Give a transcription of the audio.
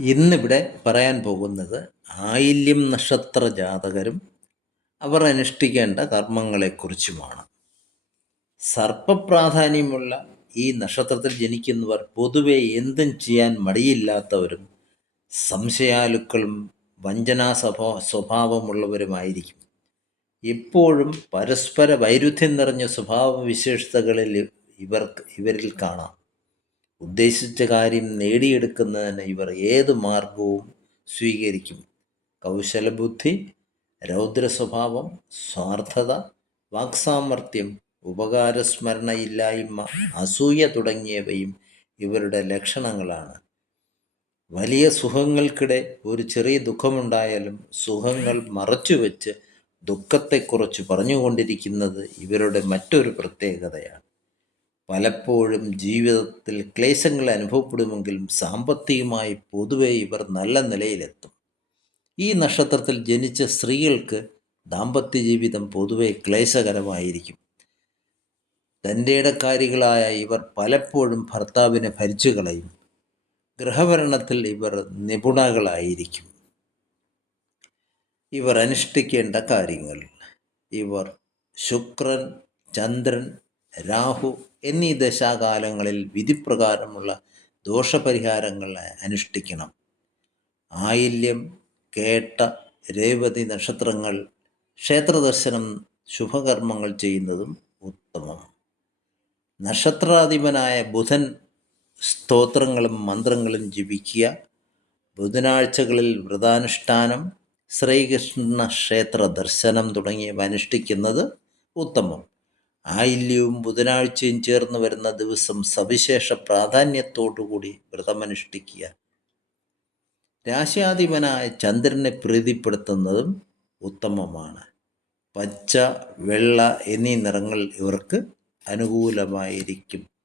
ഇന്നിവിടെ പറയാൻ പോകുന്നത് ആയില്യം നക്ഷത്ര ജാതകരും അവർ അനുഷ്ഠിക്കേണ്ട കർമ്മങ്ങളെക്കുറിച്ചുമാണ്. സർപ്പപ്രാധാന്യമുള്ള ഈ നക്ഷത്രത്തിൽ ജനിക്കുന്നവർ പൊതുവെ എന്തും ചെയ്യാൻ മടിയില്ലാത്തവരും സംശയാലുക്കളും വഞ്ചനാ സ്വഭാ സ്വഭാവമുള്ളവരുമായിരിക്കും. എപ്പോഴും പരസ്പര വൈരുദ്ധ്യം നിറഞ്ഞ സ്വഭാവ വിശേഷതകളിൽ ഇവർക്ക് ഇവരിൽ കാണാം. ഉദ്ദേശിച്ച കാര്യം നേടിയെടുക്കുന്നതിന് ഇവർ ഏത് മാർഗവും സ്വീകരിക്കും. കൗശലബുദ്ധി രൗദ്രസ്വഭാവം സ്വാർത്ഥത വാക്സാമർത്ഥ്യം ഉപകാരസ്മരണയില്ലായ്മ അസൂയ തുടങ്ങിയവയും ഇവരുടെ ലക്ഷണങ്ങളാണ്. വലിയ സുഖങ്ങൾക്കിടെ ഒരു ചെറിയ ദുഃഖമുണ്ടായാലും സുഖങ്ങൾ മറച്ചുവെച്ച് ദുഃഖത്തെക്കുറിച്ച് പറഞ്ഞുകൊണ്ടിരിക്കുന്നത് ഇവരുടെ മറ്റൊരു പ്രത്യേകതയാണ്. പലപ്പോഴും ജീവിതത്തിൽ ക്ലേശങ്ങൾ അനുഭവപ്പെടുമെങ്കിലും സാമ്പത്തികമായി പൊതുവെ ഇവർ നല്ല നിലയിലെത്തും. ഈ നക്ഷത്രത്തിൽ ജനിച്ച സ്ത്രീകൾക്ക് ദാമ്പത്യ ജീവിതം പൊതുവെ ക്ലേശകരമായിരിക്കും. തന്റെ ഇടക്കാരികളായ ഇവർ പലപ്പോഴും ഭർത്താവിനെ ഭരിച്ചു കളയും. ഗൃഹഭരണത്തിൽ ഇവർ നിപുണകളായിരിക്കും. ഇവർ അനുഷ്ഠിക്കേണ്ട കാര്യങ്ങൾ. ഇവർ ശുക്രൻ ചന്ദ്രൻ രാഹു എന്നീ ദശാകാലങ്ങളിൽ വിധിപ്രകാരമുള്ള ദോഷപരിഹാരങ്ങൾ അനുഷ്ഠിക്കണം. ആയില്യം കേട്ട രേവതി നക്ഷത്രങ്ങൾ ക്ഷേത്രദർശനം ശുഭകർമ്മങ്ങൾ ചെയ്യുന്നതും ഉത്തമം. നക്ഷത്രാധിപനായ ബുധൻ സ്തോത്രങ്ങളും മന്ത്രങ്ങളും ജപിക്കുക. ബുധനാഴ്ചകളിൽ വ്രതാനുഷ്ഠാനം ശ്രീകൃഷ്ണ ക്ഷേത്ര ദർശനം തുടങ്ങിയവ അനുഷ്ഠിക്കുന്നത് ഉത്തമം. ആയില്യവും ബുധനാഴ്ചയും ചേർന്ന് വരുന്ന ദിവസം സവിശേഷ പ്രാധാന്യത്തോടുകൂടി വ്രതമനുഷ്ഠിക്കുക. രാശിയാധിപനായ ചന്ദ്രനെ പ്രീതിപ്പെടുത്തുന്നതും ഉത്തമമാണ്. പച്ച വെള്ള എന്നീ നിറങ്ങൾ ഇവർക്ക് അനുകൂലമായിരിക്കും.